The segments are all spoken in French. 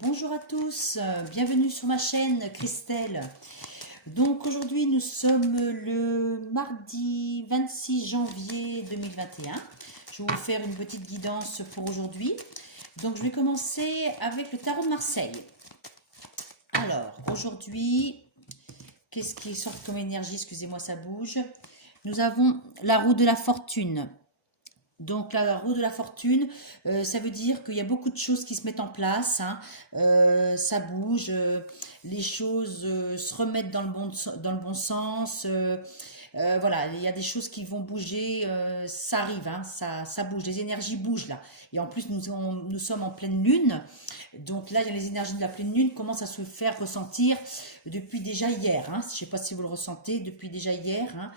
Bonjour à tous, bienvenue sur ma chaîne Christelle. Donc aujourd'hui nous sommes le mardi 26 janvier 2021. Je vais vous faire une petite guidance pour aujourd'hui. Donc je vais commencer avec le tarot de Marseille. Alors aujourd'hui, qu'est-ce qui sort comme énergie? Excusez-moi, ça bouge. Nous avons la roue de la fortune. Donc la roue de la fortune, ça veut dire qu'il y a beaucoup de choses qui se mettent en place, hein. Ça bouge, les choses se remettent dans le bon sens. Voilà, il y a des choses qui vont bouger, ça arrive, hein, ça bouge, les énergies bougent là. Et en plus, nous sommes en pleine lune, donc là, il y a les énergies de la pleine lune commencent à se faire ressentir depuis déjà hier, hein. Je ne sais pas si vous le ressentez, depuis déjà hier, hein,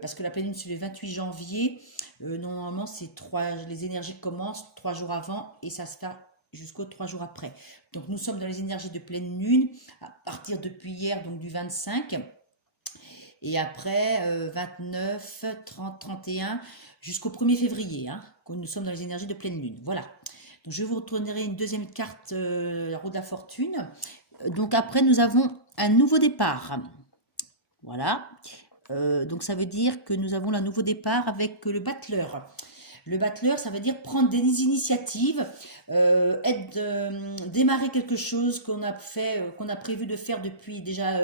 parce que la pleine lune, c'est le 28 janvier. Normalement, les énergies commencent 3 jours avant et ça se fait jusqu'aux 3 jours après. Donc, nous sommes dans les énergies de pleine lune à partir depuis hier, donc du 25. Et après, 29, 30, 31, jusqu'au 1er février, hein, quand nous sommes dans les énergies de pleine lune. Voilà. Donc, je vous retournerai une deuxième carte, la roue de la fortune. Donc, après, nous avons un nouveau départ. Voilà. Donc, ça veut dire que nous avons un nouveau départ avec le battleur. Le battleur, ça veut dire prendre des initiatives, démarrer quelque chose qu'on a prévu de faire depuis déjà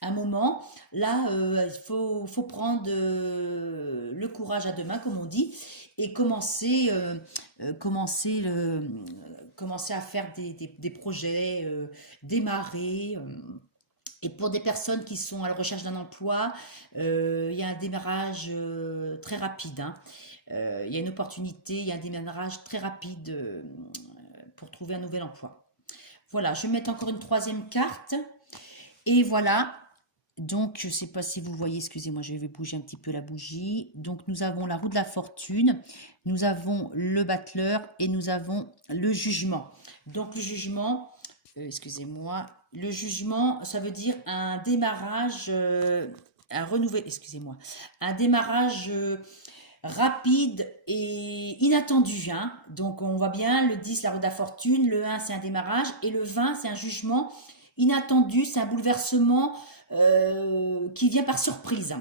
un moment. Là, il faut prendre le courage à deux mains, comme on dit, et commencer à faire des projets, démarrer. Et pour des personnes qui sont à la recherche d'un emploi, il y a un démarrage très rapide, hein. Il y a une opportunité, il y a un démarrage très rapide pour trouver un nouvel emploi. Voilà, je vais mettre encore une troisième carte. Et voilà, donc je ne sais pas si vous voyez, excusez-moi, je vais bouger un petit peu la bougie. Donc nous avons la roue de la fortune, nous avons le battleur et nous avons le jugement. Donc le jugement, excusez-moi, le jugement, ça veut dire un démarrage, un démarrage rapide et inattendu, hein. Donc on voit bien le 10, la roue de la fortune, le 1 c'est un démarrage et le 20 c'est un jugement inattendu, c'est un bouleversement qui vient par surprise.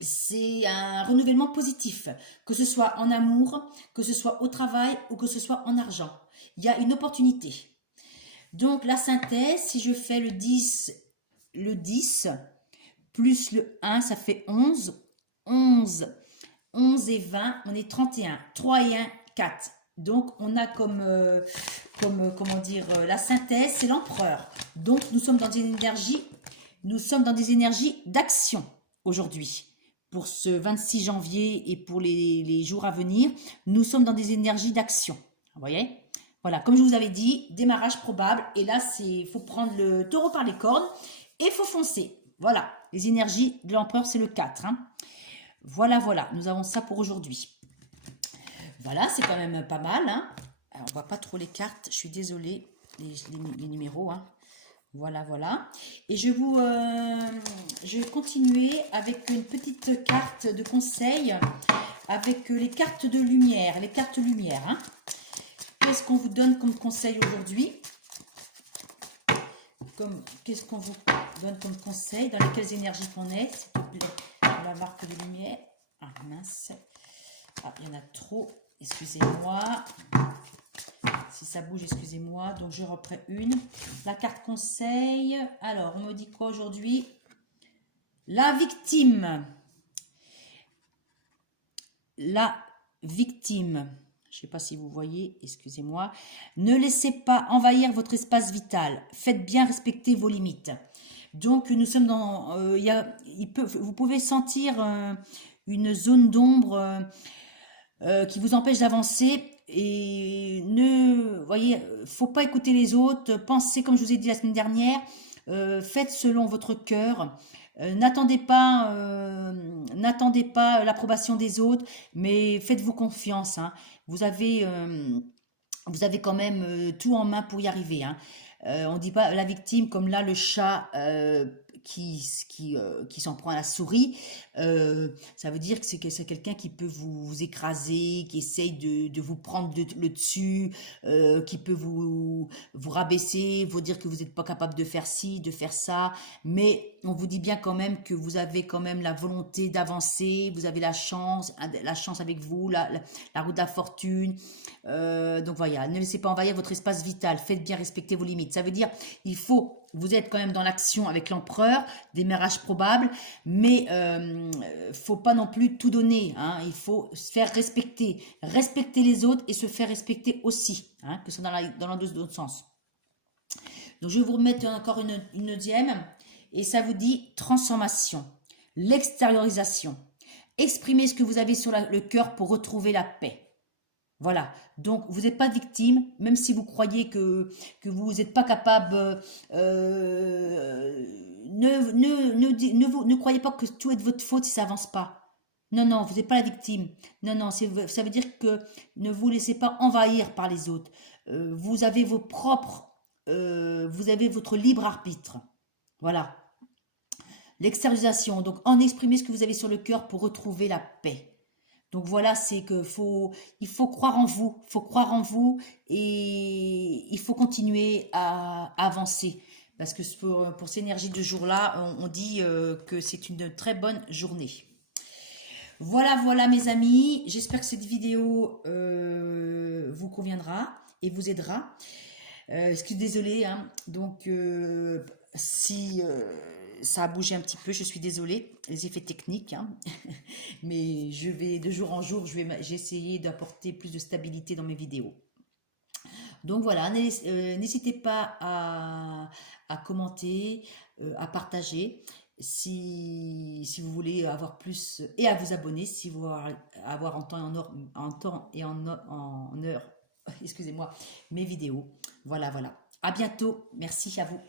C'est un renouvellement positif, que ce soit en amour, que ce soit au travail ou que ce soit en argent. Il y a une opportunité. Donc la synthèse, si je fais le 10 plus le 1, ça fait 11. 11 et 20, on est 31. 3 et 1, 4. Donc on a comment dire, la synthèse, c'est l'empereur. Donc nous sommes dans des énergies d'action aujourd'hui. Pour ce 26 janvier et pour les jours à venir, nous sommes dans des énergies d'action. Vous voyez ? Voilà, comme je vous avais dit, démarrage probable. Et là, il faut prendre le taureau par les cornes et il faut foncer. Voilà, les énergies de l'empereur, c'est le 4. Hein. Voilà, nous avons ça pour aujourd'hui. Voilà, c'est quand même pas mal. Hein. Alors, on ne voit pas trop les cartes, je suis désolée, les numéros. Hein. Voilà. Et je vais continuer avec une petite carte de conseil avec les cartes de lumière, les cartes lumière. Hein. Qu'est-ce qu'on vous donne comme conseil aujourd'hui? Qu'est-ce qu'on vous donne comme conseil? Dans lesquelles énergies qu'on est, s'il te plaît? La marque de lumière. Ah mince. Ah, il y en a trop. Excusez-moi. Si ça bouge, excusez-moi. Donc, je reprends une. La carte conseil. Alors, on me dit quoi aujourd'hui? La victime. La victime. Je ne sais pas si vous voyez, excusez-moi. Ne laissez pas envahir votre espace vital. Faites bien respecter vos limites. Donc, nous sommes dans... vous pouvez sentir une zone d'ombre qui vous empêche d'avancer. Et voyez, faut pas écouter les autres. Pensez, comme je vous ai dit la semaine dernière, faites selon votre cœur. N'attendez pas l'approbation des autres, mais faites-vous confiance. Hein. Vous avez quand même tout en main pour y arriver. Hein. On ne dit pas la victime comme là le chat qui s'en prend à la souris, ça veut dire que c'est quelqu'un qui peut vous écraser, qui essaye de vous prendre le dessus, qui peut vous rabaisser, vous dire que vous n'êtes pas capable de faire ci, de faire ça, mais on vous dit bien quand même que vous avez quand même la volonté d'avancer, vous avez la chance avec vous, la roue de la fortune. Donc voilà, ne laissez pas envahir votre espace vital, faites bien respecter vos limites. Ça veut dire, vous êtes quand même dans l'action avec l'empereur, démarrage probable, mais faut pas non plus tout donner, hein. Il faut se faire respecter les autres et se faire respecter aussi, hein, que ce soit dans l'autre sens. Donc je vais vous remettre encore une deuxième, et ça vous dit transformation, l'extériorisation. Exprimez ce que vous avez sur le cœur pour retrouver la paix. Voilà, donc vous n'êtes pas victime, même si vous croyez que vous n'êtes pas capable, ne croyez pas que tout est de votre faute si ça n'avance pas. Non, non, vous n'êtes pas la victime. Non, non, ça veut dire que ne vous laissez pas envahir par les autres. Vous avez vous avez votre libre arbitre. Voilà. L'extériorisation, donc en exprimer ce que vous avez sur le cœur pour retrouver la paix. Donc voilà, c'est que il faut croire en vous, et il faut continuer à avancer. Parce que pour ces énergies de jour-là, on dit que c'est une très bonne journée. Voilà mes amis, j'espère que cette vidéo vous conviendra et vous aidera. Désolée, hein, donc si ça a bougé un petit peu, je suis désolée, les effets techniques, hein. Mais de jour en jour, j'ai essayé d'apporter plus de stabilité dans mes vidéos. Donc voilà, n'hésitez pas à commenter, à partager si vous voulez avoir plus, et à vous abonner si vous voulez avoir en temps et en heure, excusez-moi, mes vidéos. Voilà. À bientôt. Merci à vous.